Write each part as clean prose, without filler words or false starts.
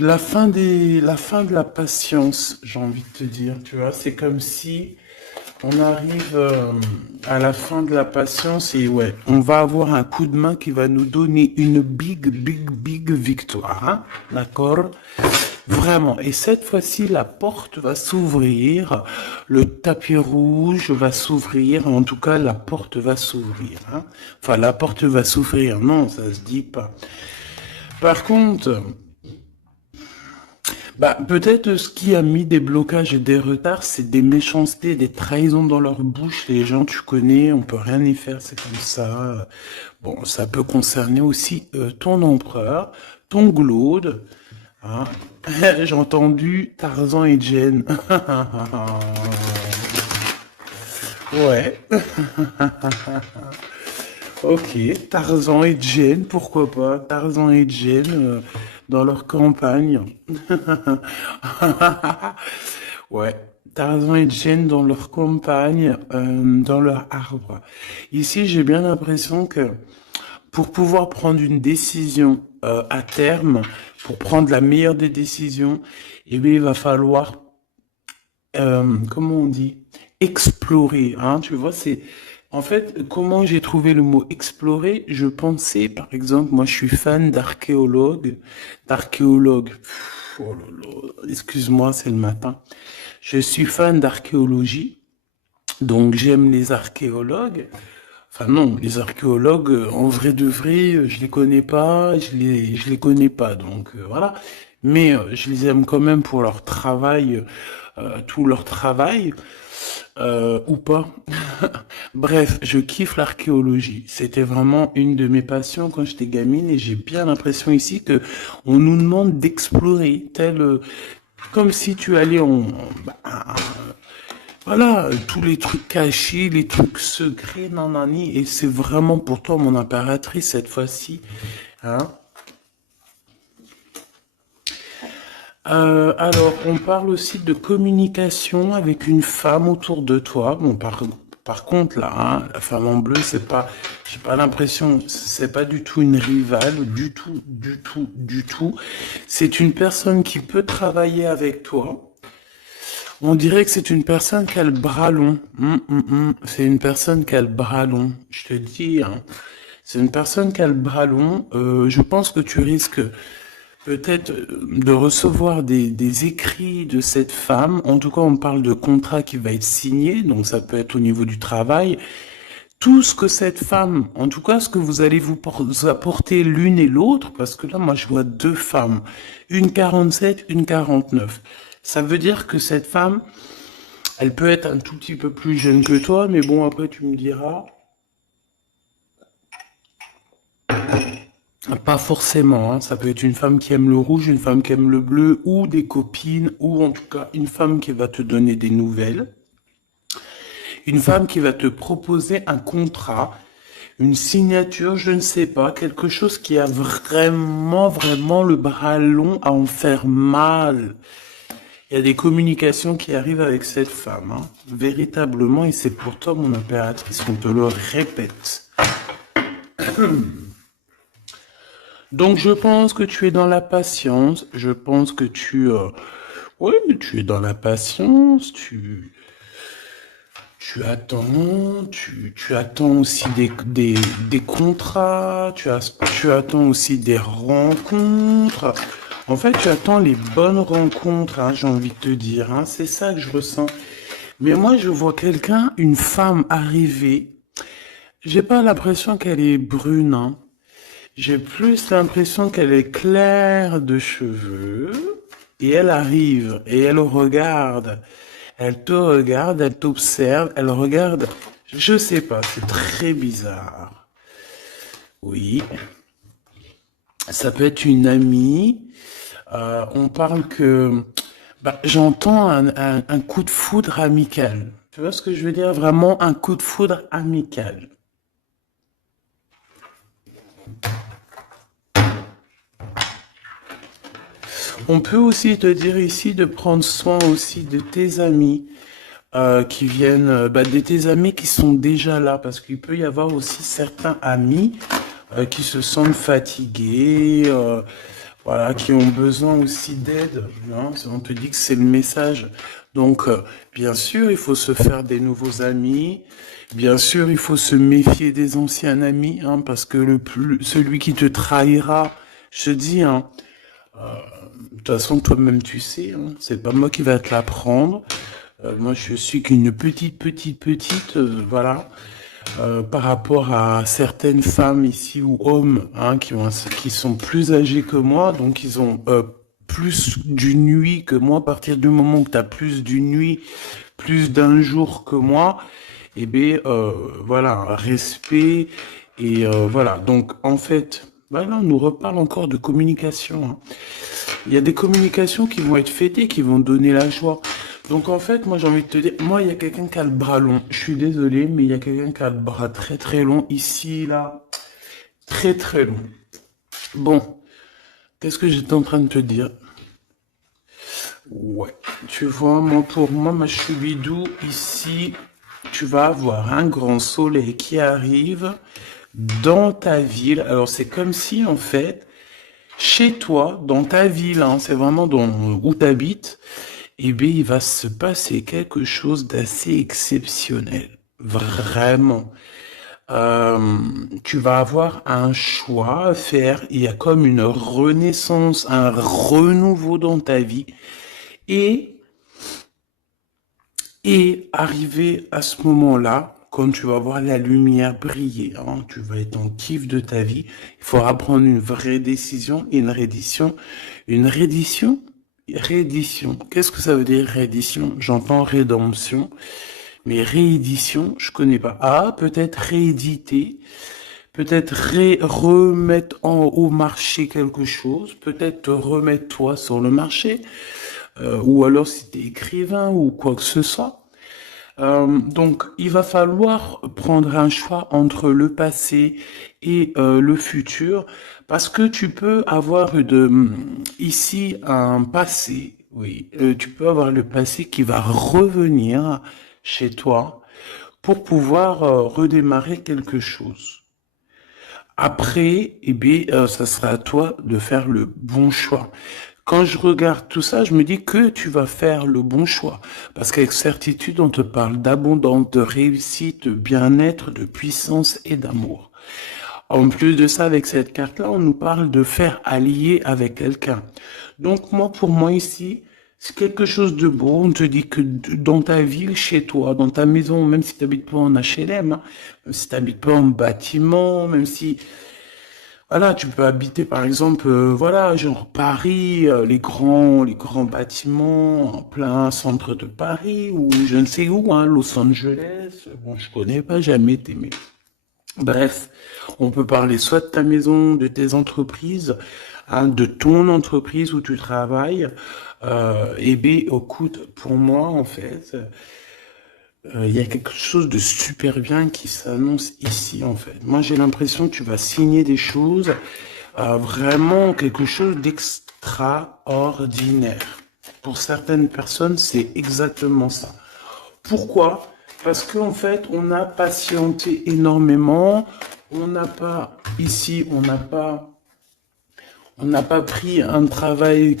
la fin de la patience, j'ai envie de te dire, tu vois, c'est comme si on arrive à la fin de la patience et ouais, on va avoir un coup de main qui va nous donner une big victoire, hein, d'accord? Vraiment. Et cette fois-ci, la porte va s'ouvrir, le tapis rouge va s'ouvrir, en tout cas, la porte va s'ouvrir, hein. Enfin, la porte va s'ouvrir, non, ça se dit pas. Par contre, bah, peut-être ce qui a mis des blocages et des retards, c'est des méchancetés, des trahisons dans leur bouche. Les gens, tu connais, on peut rien y faire, c'est comme ça. Bon, ça peut concerner aussi ton empereur, ton glaude. Hein. J'ai entendu Tarzan et Jen. Ouais, ok. Tarzan et Jen, pourquoi pas? Tarzan et Jen dans leur campagne. Ouais. Tarzan et Jane dans leur campagne, dans leur arbre. Ici, j'ai bien l'impression que pour pouvoir prendre une décision à terme, pour prendre la meilleure des décisions, eh bien, il va falloir, comment on dit, explorer. Hein, tu vois, c'est en fait comment j'ai trouvé le mot explorer. Je pensais, par exemple, moi, je suis fan d'archéologue. Oh là là, excuse-moi, c'est le matin. Je suis fan d'archéologie, donc j'aime les archéologues. Enfin non, les archéologues, en vrai de vrai, je les connais pas, je les connais pas, donc voilà. Mais je les aime quand même pour leur travail, tout leur travail, ou pas. Bref, je kiffe l'archéologie. C'était vraiment une de mes passions quand j'étais gamine et j'ai bien l'impression ici que on nous demande d'explorer, tel, comme si tu allais bah, voilà, tous les trucs cachés, les trucs secrets, nanani, et c'est vraiment pour toi mon impératrice cette fois-ci, hein. Alors, on parle aussi de communication avec une femme autour de toi. Bon, par contre, là, hein, la femme en bleu, c'est pas, j'ai pas l'impression, c'est pas du tout une rivale, du tout. C'est une personne qui peut travailler avec toi. On dirait que c'est une personne qui a le bras long. C'est une personne qui a le bras long. Je te dis, hein. C'est une personne qui a le bras long. Je pense que tu risques peut-être de recevoir des écrits de cette femme. En tout cas, on parle de contrat qui va être signé, donc ça peut être au niveau du travail. Tout ce que cette femme, en tout cas, ce que vous allez vous apporter l'une et l'autre, parce que là, moi, je vois deux femmes, une 47, une 49. Ça veut dire que cette femme, elle peut être un tout petit peu plus jeune que toi, mais bon, après, tu me diras, pas forcément, hein. Ça peut être une femme qui aime le rouge, une femme qui aime le bleu, ou des copines, ou en tout cas une femme qui va te donner des nouvelles, une femme qui va te proposer un contrat, une signature, je ne sais pas, quelque chose qui a vraiment le bras long à en faire mal. Il y a des communications qui arrivent avec cette femme, hein, véritablement, et c'est pour toi, mon impératrice, on te le répète. Donc je pense que tu es dans la patience, je pense que ouais, tu es dans la patience, tu attends, tu attends aussi des contrats, tu attends aussi des rencontres. En fait, tu attends les bonnes rencontres, hein, j'ai envie de te dire, hein, c'est ça que je ressens. Mais moi, je vois quelqu'un, une femme arriver. J'ai pas l'impression qu'elle est brune, hein. J'ai plus l'impression qu'elle est claire de cheveux et elle arrive et elle regarde. Elle te regarde, elle t'observe, elle regarde. Je sais pas, c'est très bizarre. Oui, ça peut être une amie. On parle que bah, j'entends un coup de foudre amical. Tu vois ce que je veux dire? Vraiment un coup de foudre amical. On peut aussi te dire ici de prendre soin aussi de tes amis qui viennent, bah, de tes amis qui sont déjà là, parce qu'il peut y avoir aussi certains amis qui se sentent fatigués, voilà, qui ont besoin aussi d'aide, hein. On te dit que c'est le message. Donc, bien sûr, il faut se faire des nouveaux amis. Bien sûr, il faut se méfier des anciens amis, hein, parce que celui qui te trahira, je te dis, hein, de toute façon, toi-même, tu sais, hein, c'est pas moi qui va te l'apprendre. Moi, je suis qu'une petite, voilà, par rapport à certaines femmes ici ou hommes, hein, qui sont plus âgés que moi, donc ils ont plus d'une nuit que moi. À partir du moment où tu as plus d'une nuit, plus d'un jour que moi, eh bien, voilà, respect et voilà. Donc, en fait, voilà, on nous reparle encore de communication, hein. Il y a des communications qui vont être fêtées, qui vont donner la joie. Donc en fait, moi j'ai envie de te dire, moi il y a quelqu'un qui a le bras long. Je suis désolé, mais il y a quelqu'un qui a le bras très très long ici, là, très très long. Bon, qu'est-ce que j'étais en train de te dire? Ouais, tu vois, moi pour moi, ma choubidou, ici, tu vas avoir un grand soleil qui arrive dans ta ville. Alors c'est comme si en fait, chez toi, dans ta ville, hein, c'est vraiment où tu habites, eh bien, il va se passer quelque chose d'assez exceptionnel. Vraiment. Tu vas avoir un choix à faire. Il y a comme une renaissance, un renouveau dans ta vie. Et, et arrivé à ce moment-là, quand tu vas voir la lumière briller, hein, tu vas être en kiff de ta vie, il faudra prendre une vraie décision et une reddition. Une reddition? Réédition. Qu'est-ce que ça veut dire réédition? J'entends rédemption, mais réédition, je connais pas. Ah, peut-être rééditer, peut-être remettre au marché quelque chose, peut-être te remettre toi sur le marché, ou alors si t'es écrivain ou quoi que ce soit. Donc, il va falloir prendre un choix entre le passé et le futur, parce que tu peux avoir ici un passé, oui, tu peux avoir le passé qui va revenir chez toi pour pouvoir redémarrer quelque chose. Après, eh bien, ça sera à toi de faire le bon choix. Quand je regarde tout ça, je me dis que tu vas faire le bon choix. Parce qu'avec certitude, on te parle d'abondance, de réussite, de bien-être, de puissance et d'amour. En plus de ça, avec cette carte-là, on nous parle de faire allier avec quelqu'un. Donc moi, pour moi ici, c'est quelque chose de beau. On te dit que dans ta ville, chez toi, dans ta maison, même si tu n'habites pas en HLM, hein, même si tu n'habites pas en bâtiment, même si voilà, tu peux habiter par exemple, voilà, genre Paris, les grands bâtiments en plein centre de Paris ou je ne sais où, hein, Los Angeles. Bon, je connais pas, jamais été, mais bref, on peut parler soit de ta maison, de tes entreprises, hein, de ton entreprise où tu travailles. Et bien, écoute, pour moi, en fait, il y a quelque chose de super bien qui s'annonce ici, en fait. Moi, j'ai l'impression que tu vas signer des choses, vraiment quelque chose d'extraordinaire. Pour certaines personnes, c'est exactement ça. Pourquoi? Parce qu'en fait, on a patienté énormément. On n'a pas, ici, on n'a pas pris un travail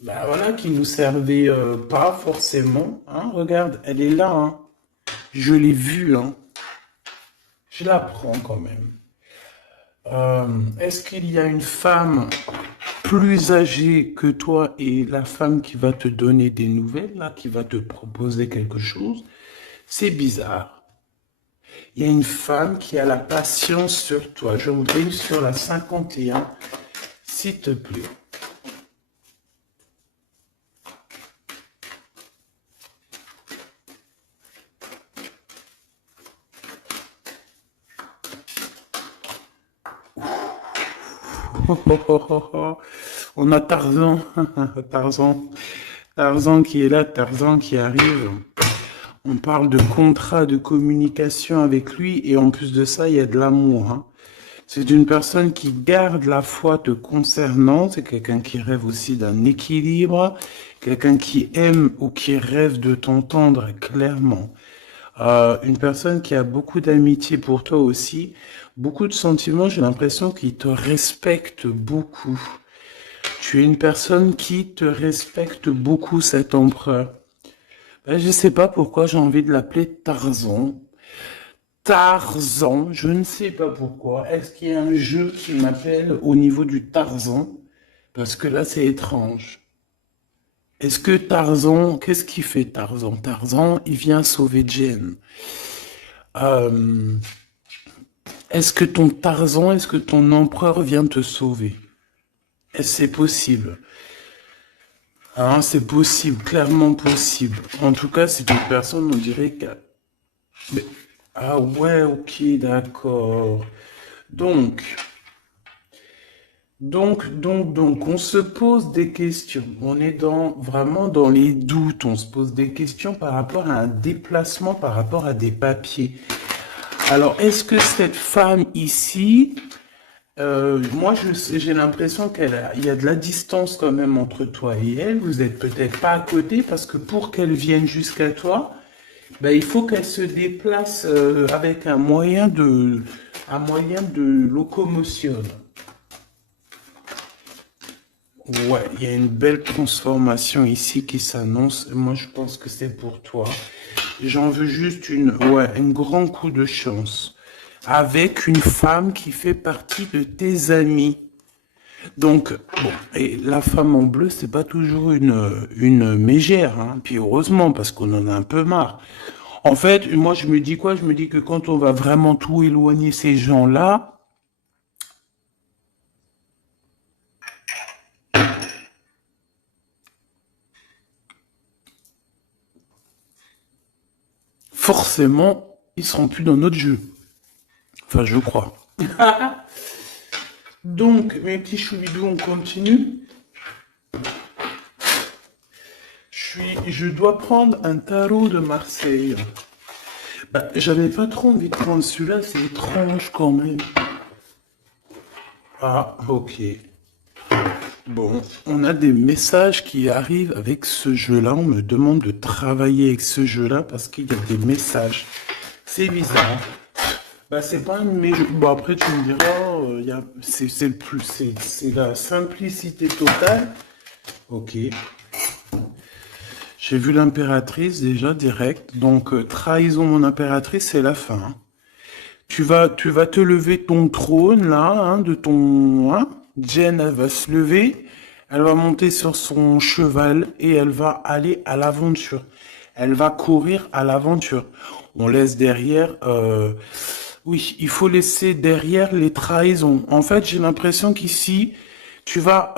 bah voilà, qui nous servait pas forcément, hein. Regarde, elle est là, hein. Je l'ai vue, hein. Je la prends quand même. Est-ce qu'il y a une femme plus âgée que toi et la femme qui va te donner des nouvelles, là, qui va te proposer quelque chose? C'est bizarre. Il y a une femme qui a la patience sur toi. Je voudrais sur la 51, s'il te plaît. On a Tarzan, Tarzan, Tarzan qui est là, Tarzan qui arrive. On parle de contrat de communication avec lui et en plus de ça, il y a de l'amour, hein. C'est une personne qui garde la foi te concernant, c'est quelqu'un qui rêve aussi d'un équilibre, quelqu'un qui aime ou qui rêve de t'entendre clairement. Une personne qui a beaucoup d'amitié pour toi aussi, beaucoup de sentiments, j'ai l'impression qu'il te respecte beaucoup. Tu es une personne qui te respecte beaucoup, cet empereur. Ben, je sais pas pourquoi j'ai envie de l'appeler Tarzan. Tarzan, je ne sais pas pourquoi. Est-ce qu'il y a un jeu qui m'appelle au niveau du Tarzan? Parce que là, c'est étrange. Est-ce que Tarzan, qu'est-ce qu'il fait Tarzan? Tarzan, il vient sauver Jen. Euh, est-ce que ton Tarzan, est-ce que ton empereur vient te sauver? Est-ce que c'est possible? Hein, c'est possible, clairement possible. En tout cas, c'est une personne, on dirait que... Mais- Ah ouais, ok, d'accord. Donc, donc, on se pose des questions. On est vraiment dans les doutes. On se pose des questions par rapport à un déplacement, par rapport à des papiers. Alors, est-ce que cette femme ici, moi, j'ai l'impression il y a de la distance quand même entre toi et elle. Vous êtes peut-être pas à côté parce que pour qu'elle vienne jusqu'à toi, ben, il faut qu'elle se déplace avec un moyen de locomotion. Ouais, il y a une belle transformation ici qui s'annonce. Moi, je pense que c'est pour toi. J'en veux juste un grand coup de chance. Avec une femme qui fait partie de tes amis. Donc, bon, et la femme en bleu, c'est pas toujours une mégère, hein. Puis heureusement, parce qu'on en a un peu marre. En fait, moi, je me dis quoi? Je me dis que quand on va vraiment tout éloigner ces gens-là, forcément, ils seront plus dans notre jeu. Enfin, je crois. Donc, mes petits choubidous, on continue. Je dois prendre un tarot de Marseille. Bah, j'avais pas trop envie de prendre celui-là, c'est étrange quand même. Ah, ok. Bon, on a des messages qui arrivent avec ce jeu-là. On me demande de travailler avec ce jeu-là parce qu'il y a des messages. C'est bizarre. Bah, c'est pas un de mes jeux. Bon, après, tu me diras, c'est le plus, c'est la simplicité totale. Ok. J'ai vu l'impératrice déjà direct. Donc, trahison mon impératrice, c'est la fin, hein. Tu vas te lever ton trône là, hein, de ton, hein. Jen, elle va se lever, elle va monter sur son cheval et elle va aller à l'aventure. Elle va courir à l'aventure. On laisse derrière, oui, il faut laisser derrière les trahisons. En fait, j'ai l'impression qu'ici, tu vas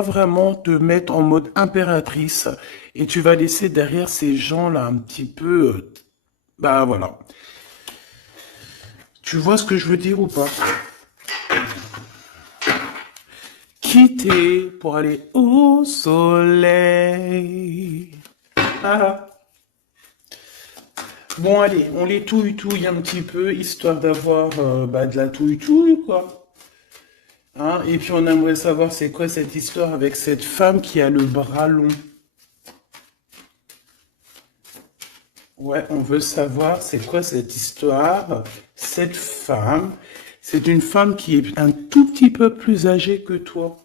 vraiment te mettre en mode impératrice et tu vas laisser derrière ces gens-là un petit peu, bah voilà. Tu vois ce que je veux dire ou pas? Quitter pour aller au soleil. Ah. Bon, allez, on les touille-touille un petit peu, histoire d'avoir de la touille-touille, quoi. Hein, et puis on aimerait savoir c'est quoi cette histoire avec cette femme qui a le bras long. Ouais, on veut savoir c'est quoi cette histoire. Cette femme, c'est une femme qui est un tout petit peu plus âgée que toi.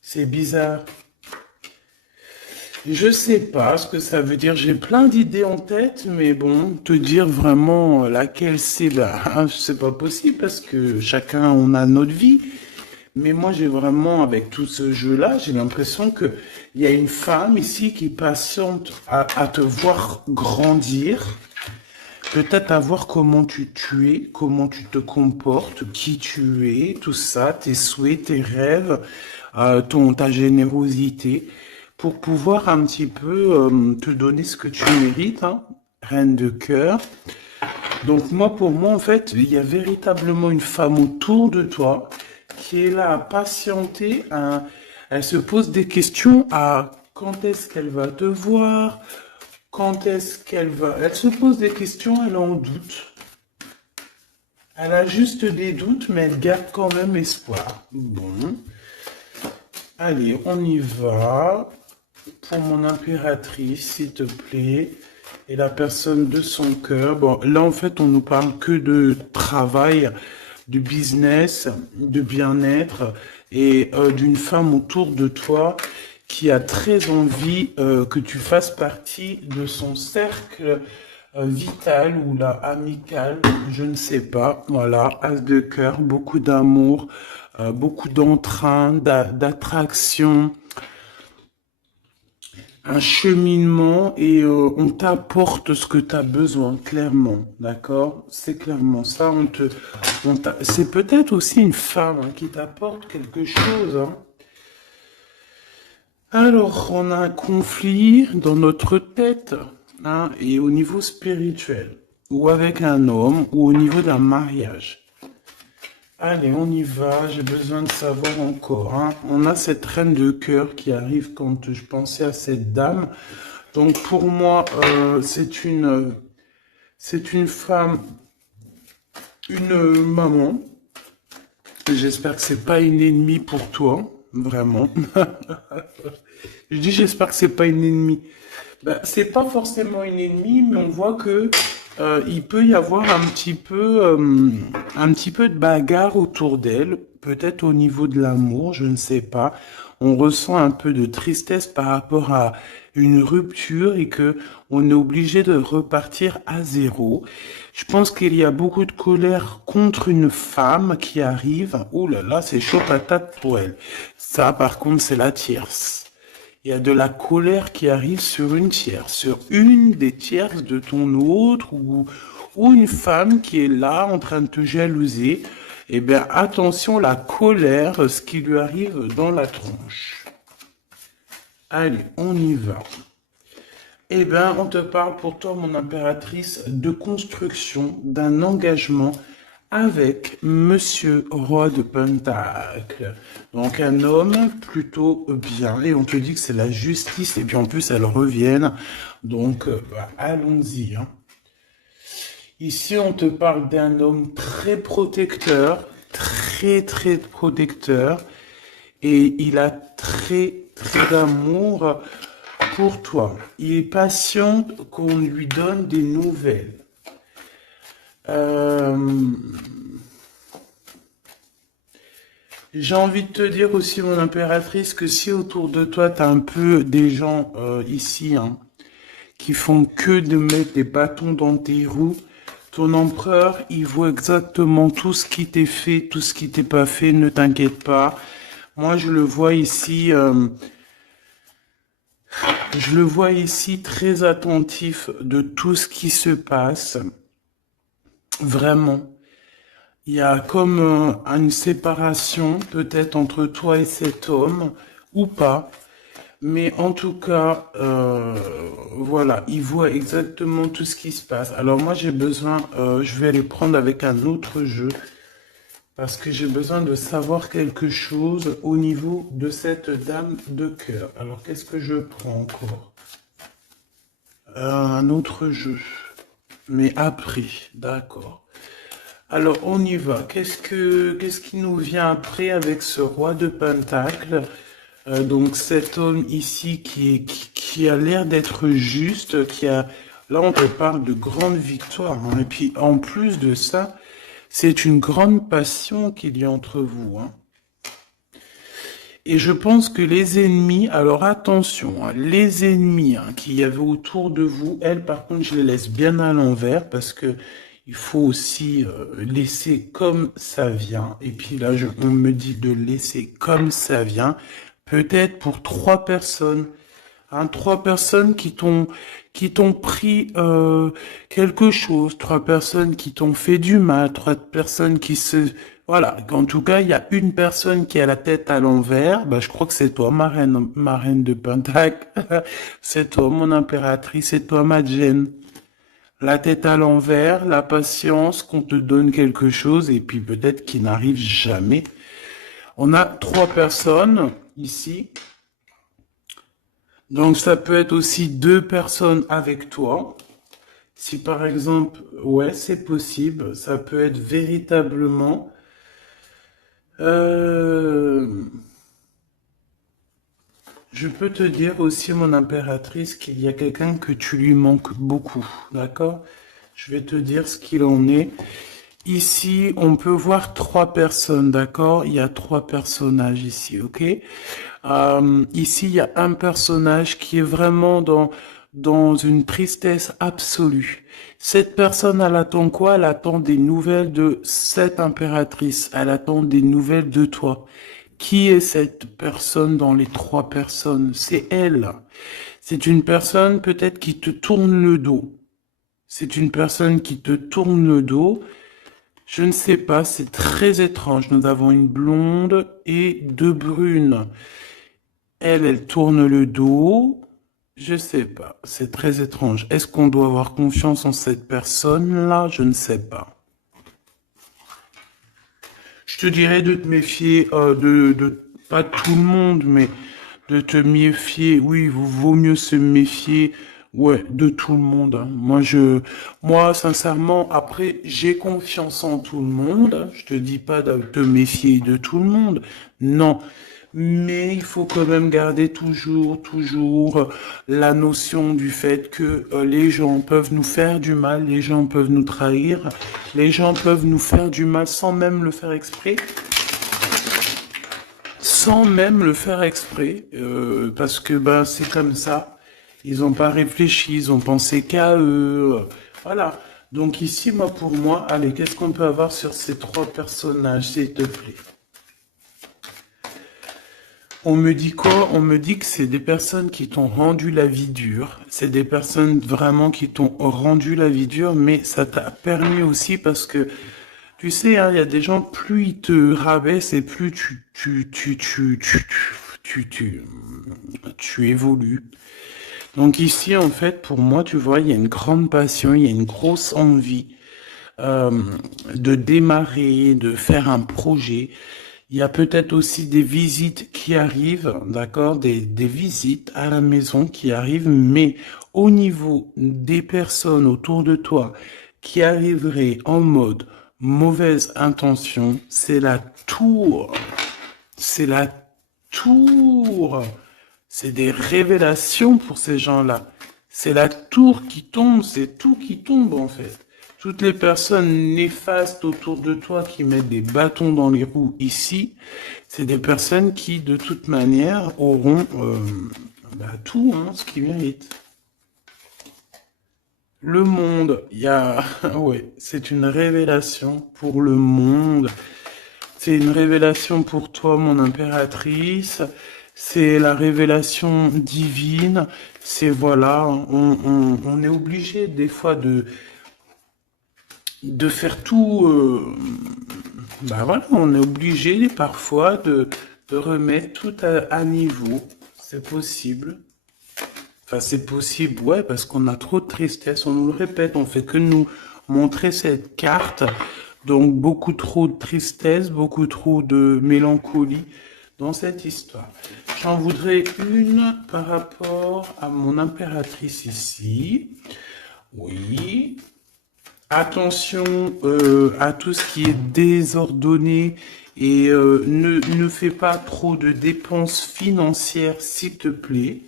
C'est bizarre. Je sais pas ce que ça veut dire. J'ai plein d'idées en tête, mais bon, te dire vraiment laquelle c'est, bah, c'est pas possible parce que chacun on a notre vie. Mais moi, j'ai vraiment, avec tout ce jeu-là, j'ai l'impression que il y a une femme ici qui patiente à te voir grandir, peut-être à voir comment tu es, comment tu te comportes, qui tu es, tout ça, tes souhaits, tes rêves, ta générosité, pour pouvoir un petit peu te donner ce que tu mérites, hein, reine de cœur. Donc moi, pour moi, en fait, il y a véritablement une femme autour de toi qui est là à patienter. Elle se pose des questions à quand est-ce qu'elle va te voir, quand est-ce qu'elle va... Elle se pose des questions, elle en doute. Elle a juste des doutes, mais elle garde quand même espoir. Bon. Allez, on y va. Pour mon impératrice, s'il te plaît. Et la personne de son cœur. Bon, là, en fait, on nous parle que de travail, de business, de bien-être. et d'une femme autour de toi qui a très envie que tu fasses partie de son cercle vital ou là amical, je ne sais pas. Voilà, as de cœur, beaucoup d'amour, beaucoup d'entrain, d'attraction, un cheminement et on t'apporte ce que tu as besoin, clairement, d'accord? C'est clairement ça. C'est peut-être aussi une femme hein, qui t'apporte quelque chose. Hein. Alors, on a un conflit dans notre tête hein, et au niveau spirituel, ou avec un homme, ou au niveau d'un mariage. Allez, on y va, j'ai besoin de savoir encore. Hein. On a cette reine de cœur qui arrive quand je pensais à cette dame. Donc pour moi, c'est une femme, une maman. J'espère que c'est pas une ennemie pour toi, vraiment. Je dis j'espère que c'est pas une ennemie. Ben, c'est pas forcément une ennemie, mais on voit que il peut y avoir un petit peu de bagarre autour d'elle, peut-être au niveau de l'amour, je ne sais pas. On ressent un peu de tristesse par rapport à une rupture et que on est obligé de repartir à zéro. Je pense qu'il y a beaucoup de colère contre une femme qui arrive. Oh là là, c'est chaud patate pour elle. Ça, par contre, c'est la tierce. Il y a de la colère qui arrive sur une tierce, sur une des tierces de ton autre ou une femme qui est là en train de te jalouser. Eh bien, attention, la colère, ce qui lui arrive dans la tronche. Allez, on y va. Eh bien, on te parle pour toi, mon impératrice, de construction, d'un engagement avec Monsieur Roi de Pentacle. Donc un homme plutôt bien. Et on te dit que c'est la justice. Et puis en plus, elles reviennent. Donc allons-y. Hein. Ici, on te parle d'un homme très protecteur. Très, très protecteur. Et il a très, très d'amour pour toi. Il est patient qu'on lui donne des nouvelles. J'ai envie de te dire aussi, mon impératrice, que si autour de toi, tu as un peu des gens ici hein, qui font que de mettre des bâtons dans tes roues, ton empereur, il voit exactement tout ce qui t'est fait, tout ce qui t'est pas fait, ne t'inquiète pas. Moi, je le vois ici très attentif de tout ce qui se passe. Vraiment. Il y a comme une séparation peut-être entre toi et cet homme, ou pas. Mais en tout cas, voilà, il voit exactement tout ce qui se passe. Alors moi, j'ai besoin, je vais aller prendre avec un autre jeu, parce que j'ai besoin de savoir quelque chose au niveau de cette dame de cœur. Alors, qu'est-ce que je prends encore? Un autre jeu. Mais après, d'accord. Alors, on y va. Qu'est-ce qui nous vient après avec ce roi de Pentacle? Donc, cet homme ici qui a l'air d'être juste, là, on te parle de grande victoire. Hein. Et puis, en plus de ça, c'est une grande passion qu'il y a entre vous. Hein. Et je pense que les ennemis, alors attention, hein, les ennemis hein, qu'il y avait autour de vous, elles par contre je les laisse bien à l'envers parce que il faut aussi laisser comme ça vient. Et puis là, on me dit de laisser comme ça vient, peut-être pour 3 personnes. Hein, 3 personnes qui t'ont pris quelque chose, 3 personnes qui t'ont fait du mal, 3 personnes qui se voilà. En tout cas, il y a une personne qui a la tête à l'envers. Bah, je crois que c'est toi, ma reine de Pentacle. C'est toi, mon impératrice. C'est toi, ma Gêne. La tête à l'envers, la patience, qu'on te donne quelque chose et puis peut-être qu'il n'arrive jamais. On a 3 personnes ici. Donc ça peut être aussi 2 personnes avec toi. Si par exemple, ouais, c'est possible, ça peut être véritablement je peux te dire aussi, mon impératrice, qu'il y a quelqu'un que tu lui manques beaucoup, d'accord? Je vais te dire ce qu'il en est. Ici, on peut voir 3 personnes, d'accord? Il y a 3 personnages ici, ok? Ici, il y a un personnage qui est vraiment dans une tristesse absolue. Cette personne, elle attend quoi? Elle attend des nouvelles de cette impératrice. Elle attend des nouvelles de toi. Qui est cette personne dans les 3 personnes? C'est elle. C'est une personne peut-être qui te tourne le dos. C'est une personne qui te tourne le dos. Je ne sais pas, c'est très étrange. Nous avons une blonde et 2 brunes. Elle tourne le dos. Je sais pas, c'est très étrange. Est-ce qu'on doit avoir confiance en cette personne-là? Je ne sais pas. Je te dirais de te méfier pas tout le monde, mais de te méfier. Oui, vaut mieux se méfier, ouais, de tout le monde, hein. Moi, sincèrement, après, j'ai confiance en tout le monde, hein. Je te dis pas de te méfier de tout le monde. Non. Mais il faut quand même garder toujours la notion du fait que les gens peuvent nous faire du mal, les gens peuvent nous trahir, les gens peuvent nous faire du mal sans même le faire exprès, parce que ben c'est comme ça. Ils n'ont pas réfléchi, ils ont pensé qu'à eux. Voilà. Donc ici, pour moi, allez, qu'est-ce qu'on peut avoir sur ces 3 personnages, s'il te plaît? On me dit quoi? On me dit que c'est des personnes qui t'ont rendu la vie dure. C'est des personnes vraiment qui t'ont rendu la vie dure, mais ça t'a permis aussi parce que, tu sais, hein, il y a des gens, plus ils te rabaissent et plus tu évolues. Donc ici, en fait, pour moi, tu vois, il y a une grande passion, il y a une grosse envie euh, de démarrer, de faire un projet. Il y a peut-être aussi des visites qui arrivent, d'accord, des visites à la maison qui arrivent, mais au niveau des personnes autour de toi qui arriveraient en mode mauvaise intention, c'est la tour. C'est la tour. C'est des révélations pour ces gens-là. C'est la tour qui tombe, c'est tout qui tombe en fait. Toutes les personnes néfastes autour de toi qui mettent des bâtons dans les roues ici, c'est des personnes qui de toute manière auront tout, hein, ce qu'ils méritent. Le monde, il y a... ouais, c'est une révélation pour le monde. C'est une révélation pour toi, mon impératrice. C'est la révélation divine. C'est voilà, on est obligé des fois de faire tout. Bah voilà, on est obligé parfois de remettre tout à niveau. C'est possible. Enfin, c'est possible, ouais, parce qu'on a trop de tristesse. On nous le répète, on fait que nous montrer cette carte. Donc, beaucoup trop de tristesse, beaucoup trop de mélancolie dans cette histoire. J'en voudrais une par rapport à mon impératrice ici. Oui. Attention à tout ce qui est désordonné et ne fais pas trop de dépenses financières, s'il te plaît.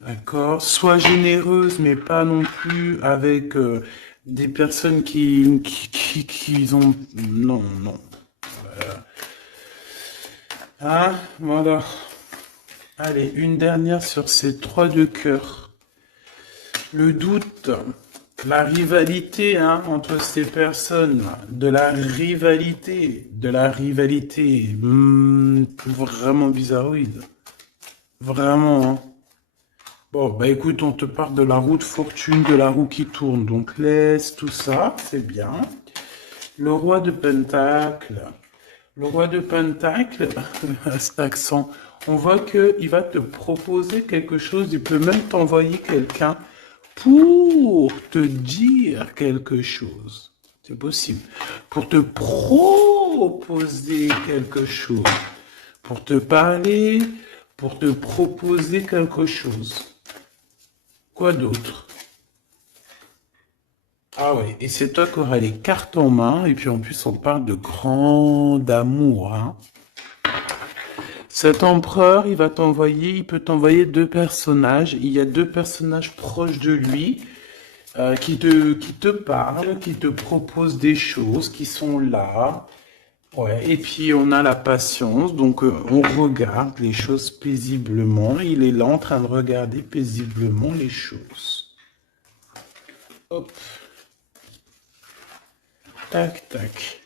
D'accord. Sois généreuse, mais pas non plus avec des personnes qui ont... Non, non. Ah, voilà. Allez, une dernière sur ces 3 de cœur. Le doute, la rivalité hein, entre ces personnes, de la rivalité, vraiment bizarroïde. Vraiment, hein. Bon, bah écoute, on te parle de la roue de fortune, de la roue qui tourne. Donc laisse tout ça, c'est bien. Le roi de Pentacle. Le roi de Pentacle, à cet accent, on voit qu'il va te proposer quelque chose. Il peut même t'envoyer quelqu'un pour te dire quelque chose. C'est possible. Pour te proposer quelque chose. Pour te parler, pour te proposer quelque chose. Quoi d'autre? Ah ouais, et c'est toi qui auras les cartes en main, et puis en plus on parle de grand amour, hein. Cet empereur, il peut t'envoyer 2 personnages. Il y a 2 personnages proches de lui. qui te parlent, qui te proposent des choses, qui sont là. Ouais, et puis on a la patience, donc on regarde les choses paisiblement. Il est là en train de regarder paisiblement les choses. Hop, tac, tac.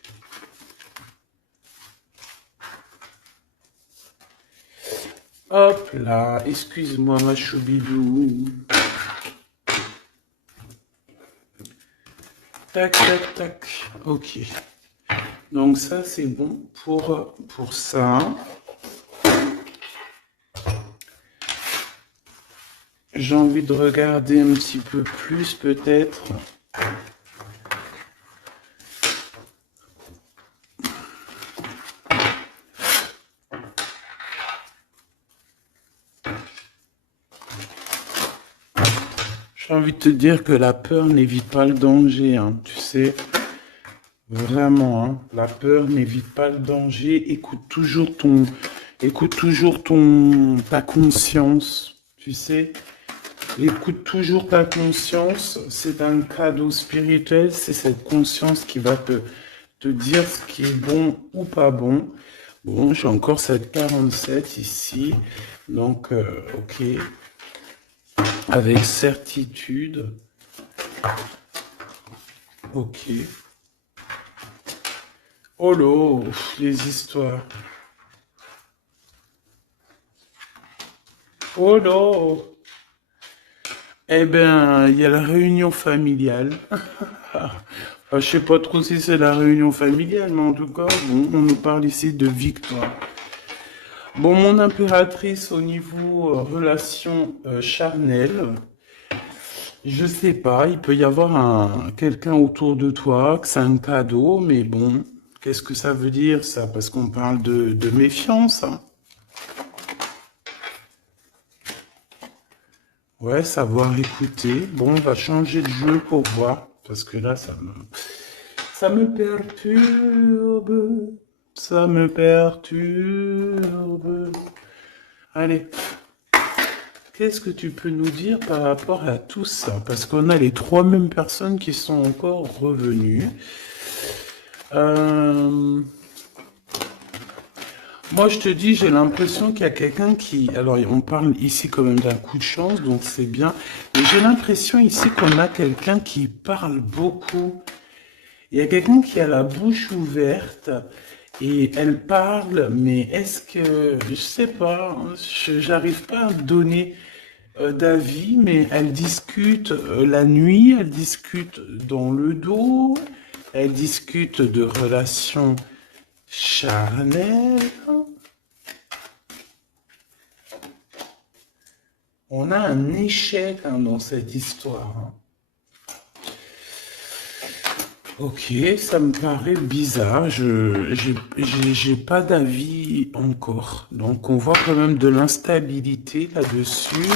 Hop là, excuse-moi ma choubidou. Tac, tac, tac. Ok. Donc ça, c'est bon pour ça. J'ai envie de regarder un petit peu plus, peut-être. J'ai envie de te dire que la peur n'évite pas le danger, hein, tu sais. Vraiment, hein, la peur n'évite pas le danger. Écoute toujours ta conscience, tu sais. Écoute toujours ta conscience. C'est un cadeau spirituel. C'est cette conscience qui va te dire ce qui est bon ou pas bon. Bon, j'ai encore cette 47 ici. Donc, ok. Avec certitude. Ok. Oh là, les histoires. Oh là. Eh ben, il y a la réunion familiale. Je sais pas trop si c'est la réunion familiale, mais en tout cas, bon, on nous parle ici de victoire. Bon, mon impératrice au niveau relation charnelle, je sais pas, il peut y avoir quelqu'un autour de toi, que c'est un cadeau, mais bon, qu'est-ce que ça veut dire ça? Parce qu'on parle de méfiance, hein. Ouais, savoir écouter. Bon, on va changer de jeu pour voir, parce que là, ça me perturbe, ça me perturbe. Allez. Qu'est-ce que tu peux nous dire par rapport à tout ça? Parce qu'on a les trois mêmes personnes qui sont encore revenues. Moi, je te dis, j'ai l'impression qu'il y a quelqu'un qui... Alors, on parle ici quand même d'un coup de chance, donc c'est bien. Mais j'ai l'impression ici qu'on a quelqu'un qui parle beaucoup. Il y a quelqu'un qui a la bouche ouverte et elle parle, mais est-ce que... Je sais pas, j'arrive pas à donner d'avis, mais elle discute la nuit, elle discute dans le dos, elle discute de relations charnel. On a un échec hein, dans cette histoire. Hein. Ok, ça me paraît bizarre. J'ai pas d'avis encore. Donc on voit quand même de l'instabilité là-dessus.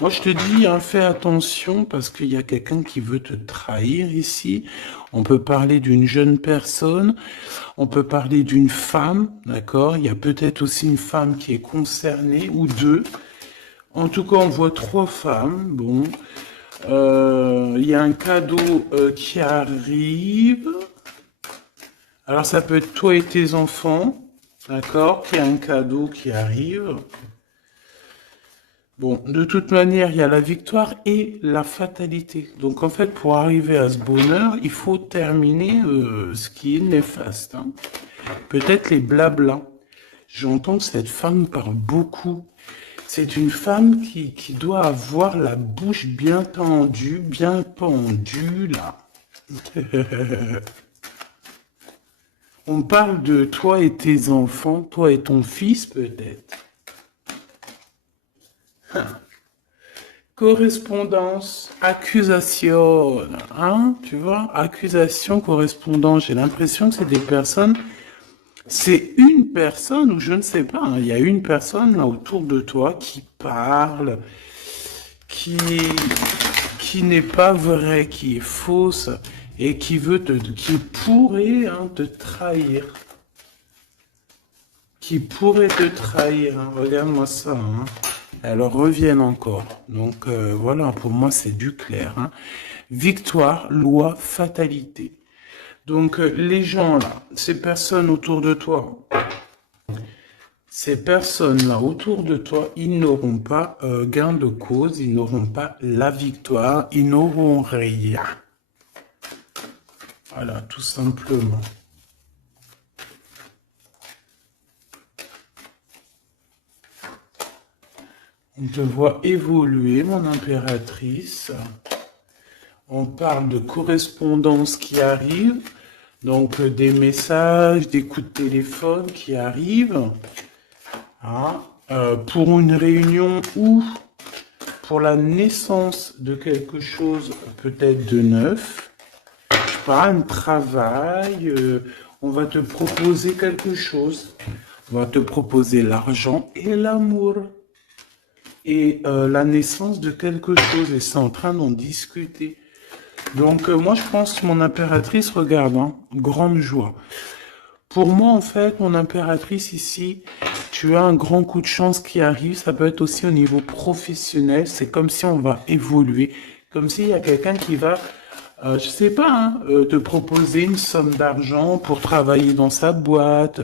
Moi je te dis, hein, fais attention parce qu'il y a quelqu'un qui veut te trahir ici. On peut parler d'une jeune personne, on peut parler d'une femme, d'accord? Il y a peut-être aussi une femme qui est concernée ou deux. En tout cas, on voit trois femmes. Bon, il y a un cadeau qui arrive. Alors, ça peut être toi et tes enfants, d'accord? Il y a un cadeau qui arrive. Bon, de toute manière, il y a la victoire et la fatalité. Donc, en fait, pour arriver à ce bonheur, il faut terminer ce qui est néfaste. Hein. Peut-être les blablas. J'entends que cette femme parle beaucoup. C'est une femme qui doit avoir la bouche bien tendue, bien pendue, là. On parle de toi et tes enfants, toi et ton fils, peut-être. Correspondance, accusation, hein, tu vois, accusation, correspondance. J'ai l'impression que c'est des personnes, c'est une personne, ou je ne sais pas, hein, il y a une personne là autour de toi qui parle, qui, qui n'est pas vraie, qui est fausse, et qui qui pourrait hein, te trahir. Qui pourrait te trahir, hein. Regarde-moi ça, hein. Elles reviennent encore. Donc voilà, pour moi c'est du clair. Hein. victoire, loi, fatalité. Donc, les gens là, ces personnes autour de toi, ils n'auront pas gain de cause, ils n'auront pas la victoire, ils n'auront rien. Voilà, tout simplement. On te voit évoluer, mon impératrice. On parle de correspondance qui arrive, donc des messages, des coups de téléphone qui arrivent. Hein, pour une réunion ou pour la naissance de quelque chose peut-être de neuf, pas un travail, on va te proposer quelque chose, on va te proposer l'argent et l'amour et la naissance de quelque chose et c'est en train d'en discuter. Donc moi je pense mon impératrice, regarde, hein, grande joie. Pour moi en fait, mon impératrice ici, tu as un grand coup de chance qui arrive, ça peut être aussi au niveau professionnel, c'est comme si on va évoluer, comme s'il y a quelqu'un qui va, je sais pas, hein, te proposer une somme d'argent pour travailler dans sa boîte.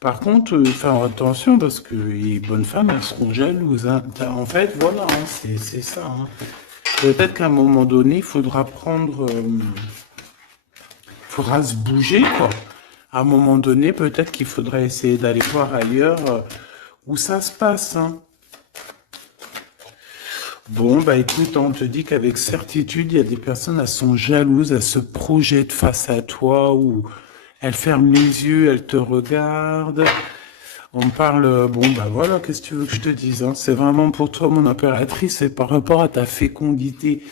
Par contre, faire attention parce que les bonnes femmes, elles seront jalouses. Hein. En fait, voilà, hein, c'est ça. Hein. Peut-être qu'à un moment donné, il faudra faudra se bouger, quoi. À un moment donné, peut-être qu'il faudrait essayer d'aller voir ailleurs où ça se passe. Hein. Bon, bah écoute, on te dit qu'avec certitude, il y a des personnes, elles sont jalouses, elles se projettent face à toi ou elles ferment les yeux, elles te regardent. On parle, bon, bah voilà, qu'est-ce que tu veux que je te dise, hein? C'est vraiment pour toi, mon impératrice, c'est par rapport à ta fécondité.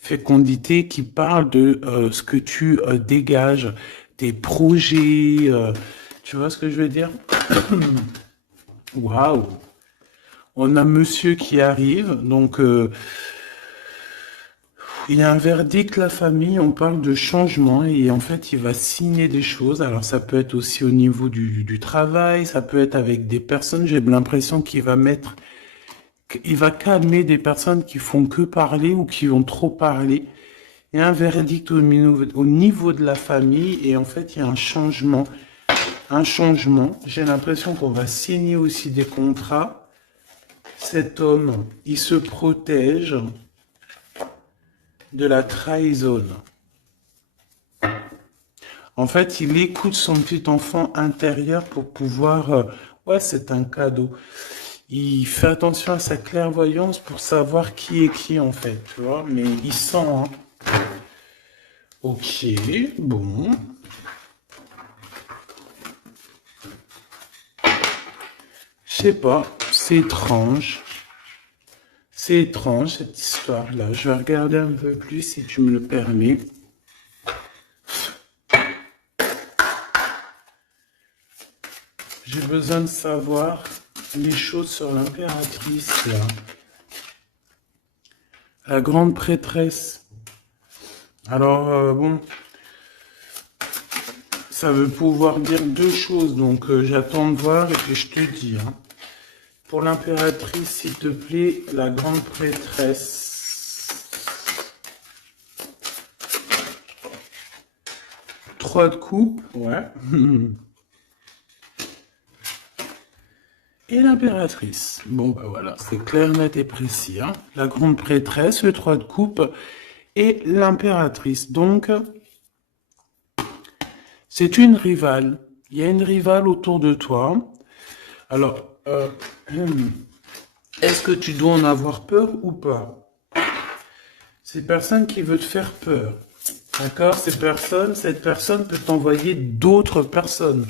Fécondité qui parle de ce que tu dégages, tes projets, tu vois ce que je veux dire? Waouh! On a monsieur qui arrive, donc il y a un verdict, la famille, on parle de changement et en fait il va signer des choses. Alors ça peut être aussi au niveau du travail, ça peut être avec des personnes, j'ai l'impression il va calmer des personnes qui font que parler ou qui ont trop parlé. Il y a un verdict au niveau de la famille et en fait il y a un changement. Un changement. J'ai l'impression qu'on va signer aussi des contrats. Cet homme, il se protège de la trahison. En fait, il écoute son petit enfant intérieur pour pouvoir... ouais, c'est un cadeau. Il fait attention à sa clairvoyance pour savoir qui est qui, en fait. Tu vois, mais il sent... Hein. Ok, bon. Je sais pas, c'est étrange. C'est étrange cette histoire-là. Je vais regarder un peu plus si tu me le permets. J'ai besoin de savoir les choses sur l'impératrice, là. La grande prêtresse. Alors, bon, ça veut pouvoir dire deux choses, donc j'attends de voir et puis je te dis. Hein. Pour l'impératrice, s'il te plaît, la grande prêtresse. 3 de coupe, ouais. Et l'impératrice. Bon, bah voilà, c'est clair, net et précis. Hein. La grande prêtresse, le 3 de coupe et l'impératrice. Donc, c'est une rivale. Il y a une rivale autour de toi. Alors, est-ce que tu dois en avoir peur ou pas? Ces personnes qui veulent te faire peur. D'accord? Cette personne peut t'envoyer d'autres personnes.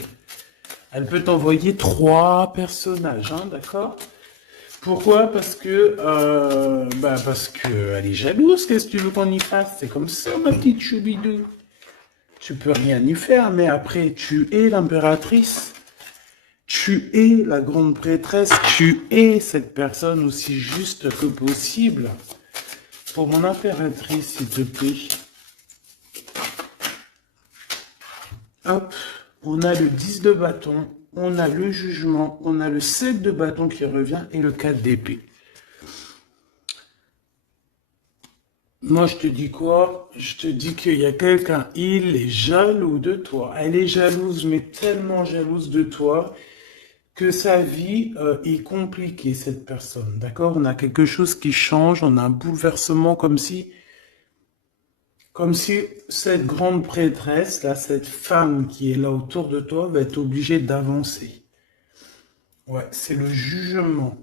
Elle peut t'envoyer 3 personnages, hein, d'accord? Pourquoi? Parce que elle est jalouse. Qu'est-ce que tu veux qu'on y fasse? C'est comme ça, ma petite choubidou. Tu peux rien y faire, mais après, tu es l'impératrice. Tu es la grande prêtresse. Tu es cette personne aussi juste que possible. Pour mon impératrice, s'il te plaît. Hop. On a le 10 de bâton, on a le jugement, on a le 7 de bâton qui revient et le 4 d'épée. Moi, je te dis quoi? Je te dis qu'il y a quelqu'un, il est jaloux de toi. Elle est jalouse, mais tellement jalouse de toi que sa vie est compliquée, cette personne. D'accord? On a quelque chose qui change, on a un bouleversement comme si cette grande prêtresse, là, cette femme qui est là autour de toi, va être obligée d'avancer. Ouais, c'est le jugement.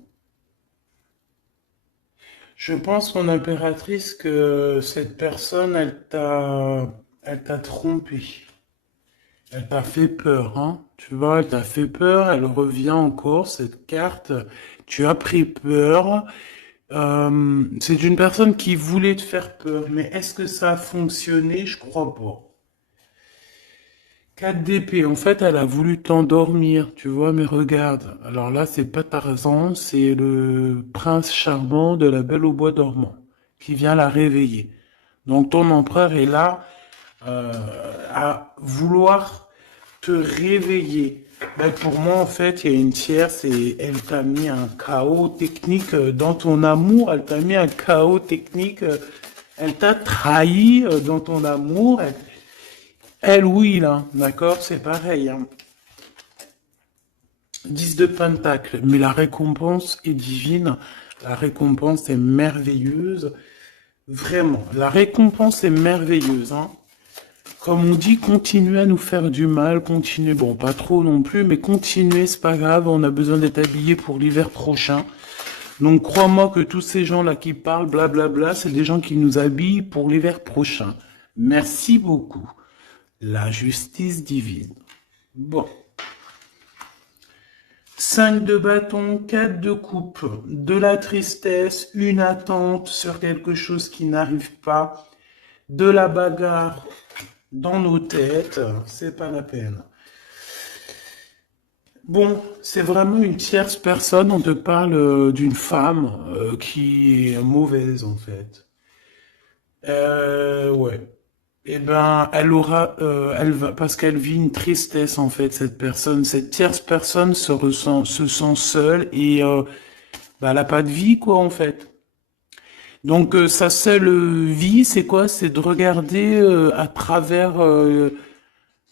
Je pense, mon impératrice, que cette personne, elle t'a trompé. Elle t'a fait peur, hein. Tu vois, elle t'a fait peur, elle revient encore, cette carte. Tu as pris peur. C'est une personne qui voulait te faire peur, mais est-ce que ça a fonctionné? Je crois pas. 4 d'épée, en fait, elle a voulu t'endormir, tu vois, mais regarde. Alors là, c'est pas Tarzan, c'est le prince charmant de la Belle au bois dormant qui vient la réveiller. Donc ton empereur est là euh, à vouloir te réveiller. Ben, pour moi, en fait, il y a une tierce et elle t'a mis un chaos technique dans ton amour. Elle t'a mis un chaos technique. Elle t'a trahi dans ton amour. Elle, oui, là, d'accord, c'est pareil. Hein. 10 de Pentacle, mais la récompense est divine. La récompense est merveilleuse. Vraiment, la récompense est merveilleuse. Hein. Comme on dit, continuez à nous faire du mal, continuez, bon, pas trop non plus, mais continuez, c'est pas grave, on a besoin d'être habillés pour l'hiver prochain. Donc crois-moi que tous ces gens-là qui parlent, blablabla, c'est des gens qui nous habillent pour l'hiver prochain. Merci beaucoup. La justice divine. Bon. 5 de bâton, 4 de coupe, de la tristesse, une attente sur quelque chose qui n'arrive pas, de la bagarre dans nos têtes, c'est pas la peine. Bon, c'est vraiment une tierce personne, on te parle d'une femme qui est mauvaise en fait. Ouais. Eh ben, elle va, parce qu'elle vit une tristesse en fait, cette personne, cette tierce personne se sent seule et bah, elle a pas de vie quoi en fait. Donc sa seule vie, c'est quoi? C'est de regarder à travers,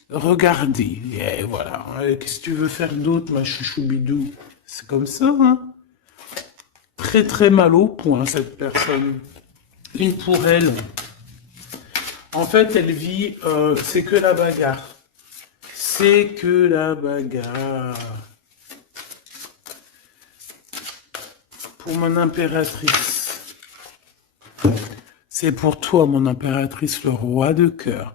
regarder. Et voilà. Qu'est-ce que tu veux faire d'autre, ma chouchou bidou? C'est comme ça, hein? Très très mal au point cette personne. Une pour elle. En fait, elle vit, c'est que la bagarre. C'est que la bagarre. Pour mon impératrice. C'est pour toi, mon impératrice, le roi de cœur.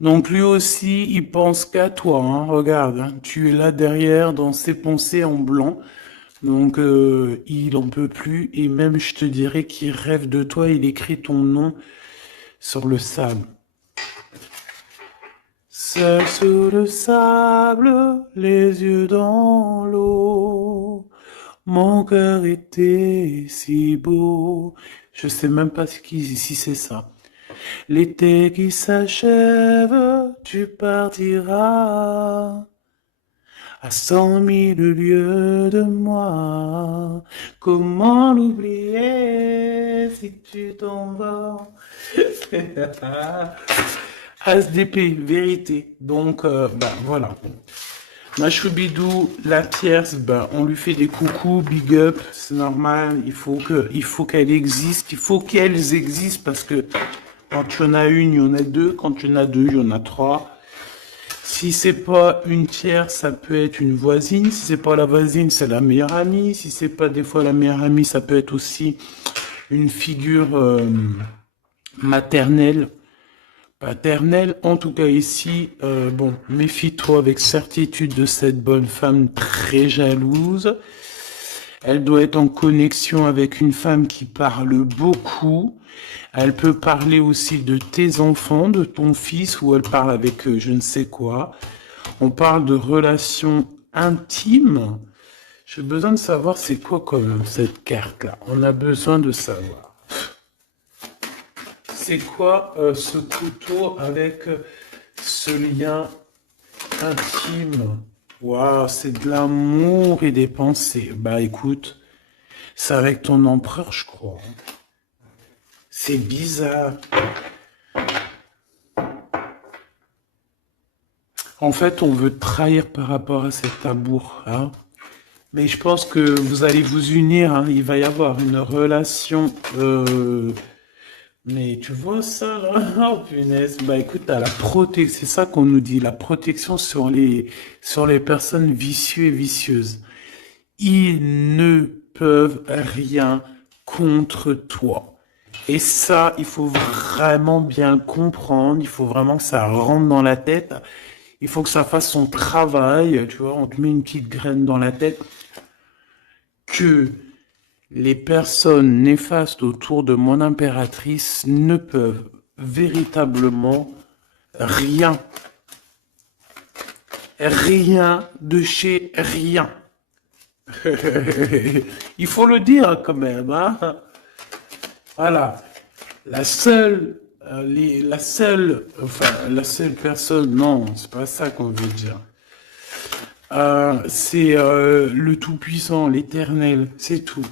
Donc lui aussi, il pense qu'à toi. Hein. Regarde, hein, tu es là derrière dans ses pensées en blanc. Donc il en peut plus. Et même, je te dirais qu'il rêve de toi. Il écrit ton nom sur le sable. Seul sur le sable, les yeux dans l'eau. Mon cœur était si beau. Je sais même pas si c'est ça. L'été qui s'achève, tu partiras à 100 000 lieues de moi. Comment l'oublier si tu t'en vas? As d'épée, vérité. Donc, bah voilà. Ma choubidou, la tierce, ben, on lui fait des coucous, big up, c'est normal, il faut qu'elle existe, il faut qu'elles existent parce que quand tu en as une, il y en a deux, quand tu en as deux, il y en a trois. Si c'est pas une tierce, ça peut être une voisine, si c'est pas la voisine, c'est la meilleure amie, si c'est pas des fois la meilleure amie, ça peut être aussi une figure maternelle. Paternelle, en tout cas ici, bon, méfie-toi avec certitude de cette bonne femme très jalouse. Elle doit être en connexion avec une femme qui parle beaucoup. Elle peut parler aussi de tes enfants, de ton fils, ou elle parle avec je ne sais quoi. On parle de relations intimes. J'ai besoin de savoir c'est quoi quand même cette carte-là. On a besoin de savoir. C'est quoi ce couteau avec ce lien intime? Waouh, c'est de l'amour et des pensées. Bah écoute, c'est avec ton empereur, je crois. C'est bizarre. En fait, on veut te trahir par rapport à cet amour, hein. Mais je pense que vous allez vous unir, hein. Il va y avoir une relation. Mais tu vois ça là? Oh punaise. Bah écoute, t'as la protection. C'est ça qu'on nous dit, la protection sur les personnes vicieuses et vicieuses. Ils ne peuvent rien contre toi. Et ça, il faut vraiment bien le comprendre. Il faut vraiment que ça rentre dans la tête. Il faut que ça fasse son travail. Tu vois, on te met une petite graine dans la tête que les personnes néfastes autour de mon impératrice ne peuvent véritablement rien. Rien de chez rien. Il faut le dire quand même, hein. Voilà. La seule personne, non, c'est pas ça qu'on veut dire. C'est le Tout-Puissant, l'Éternel, c'est tout.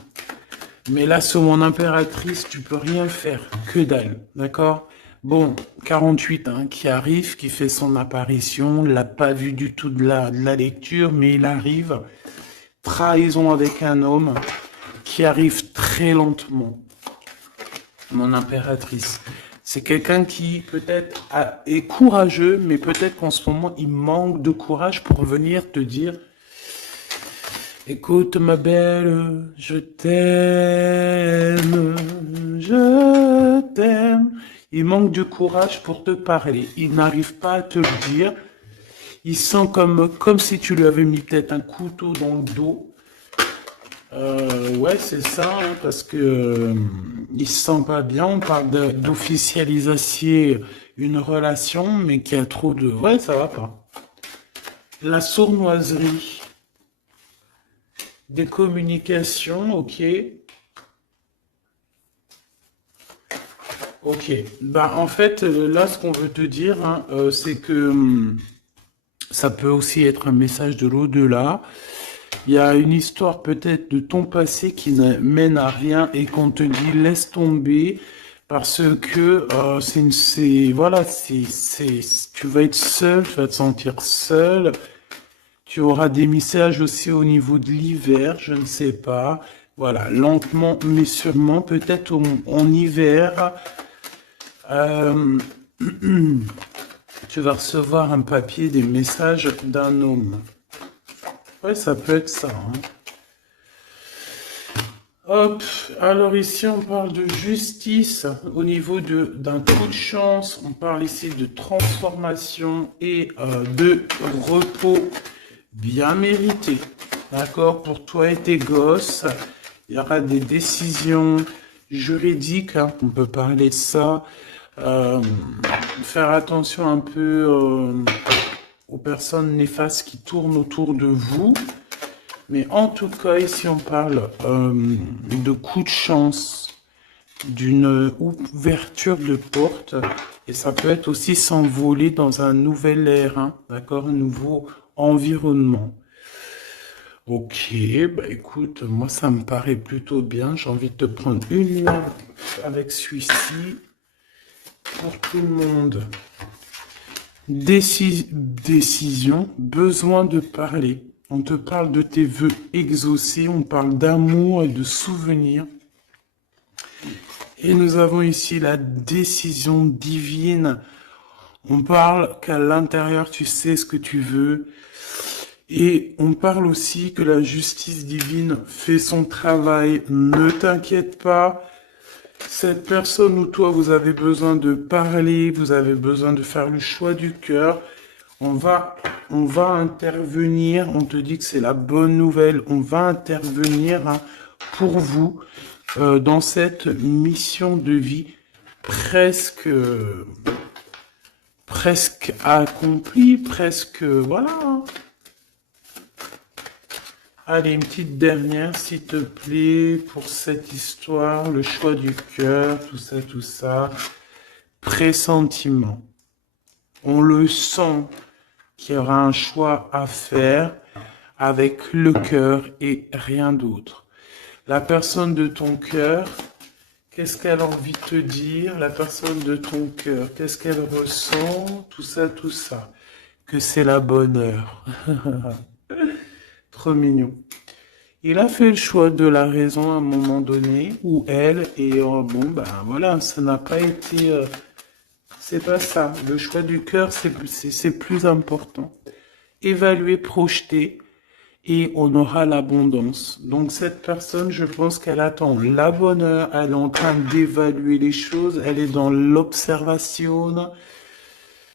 Mais là, sur mon impératrice, tu peux rien faire, que dalle, d'accord? Bon, 48, hein, qui arrive, qui fait son apparition, l'a pas vu du tout de la lecture, mais il arrive. Trahison avec un homme qui arrive très lentement. Mon impératrice. C'est quelqu'un qui peut-être est courageux, mais peut-être qu'en ce moment, il manque de courage pour venir te dire écoute ma belle, je t'aime, je t'aime. Il manque de courage pour te parler. Il n'arrive pas à te le dire. Il sent comme si tu lui avais mis peut-être un couteau dans le dos. Ouais, c'est ça, hein, parce que il se sent pas bien. On parle d'officialiser une relation, mais qui a trop de... Ouais, ça va pas. La sournoiserie. Des communications, ok. Ok. Bah, en fait, là, ce qu'on veut te dire, hein, c'est que ça peut aussi être un message de l'au-delà. Il y a une histoire peut-être de ton passé qui ne mène à rien et qu'on te dit laisse tomber parce que voilà, tu vas être seul, tu vas te sentir seul. Tu auras des messages aussi au niveau de l'hiver, je ne sais pas. Voilà, lentement mais sûrement, peut-être en hiver, euh, tu vas recevoir un papier, des messages d'un homme. Ouais, ça peut être ça, hein. Hop, alors ici on parle de justice au niveau d'un coup de chance, on parle ici de transformation et de repos bien mérité, d'accord, pour toi et tes gosses. Il y aura des décisions juridiques, hein, on peut parler de ça. Faire attention un peu aux personnes néfastes qui tournent autour de vous. Mais en tout cas, ici, on parle de coup de chance, d'une ouverture de porte. Et ça peut être aussi s'envoler dans un nouvel air, hein, d'accord, un nouveau environnement. Ok, bah écoute, moi, ça me paraît plutôt bien. J'ai envie de te prendre une note avec celui-ci pour tout le monde. Décision, besoin de parler. On te parle de tes vœux exaucés, on parle d'amour et de souvenirs. Et nous avons ici la décision divine. On parle qu'à l'intérieur, tu sais ce que tu veux. Et on parle aussi que la justice divine fait son travail. Ne t'inquiète pas. Cette personne ou toi, vous avez besoin de parler, vous avez besoin de faire le choix du cœur. On va intervenir, on te dit que c'est la bonne nouvelle, on va intervenir, hein, pour vous dans cette mission de vie presque accomplie, presque, voilà, hein. Allez, une petite dernière, s'il te plaît, pour cette histoire, le choix du cœur, tout ça, tout ça. Pressentiment. On le sent qu'il y aura un choix à faire avec le cœur et rien d'autre. La personne de ton cœur Qu'est-ce qu'elle a envie de te dire, la personne de ton cœur? Qu'est-ce qu'elle ressent? Tout ça, tout ça. Que c'est la bonne heure. Trop mignon. Il a fait le choix de la raison à un moment donné, ou elle, et bon, ben voilà, ça n'a pas été... c'est pas ça. Le choix du cœur, c'est plus important. Évaluer, projeter, et on aura l'abondance. Donc cette personne, je pense qu'elle attend la bonne heure, elle est en train d'évaluer les choses, elle est dans l'observation,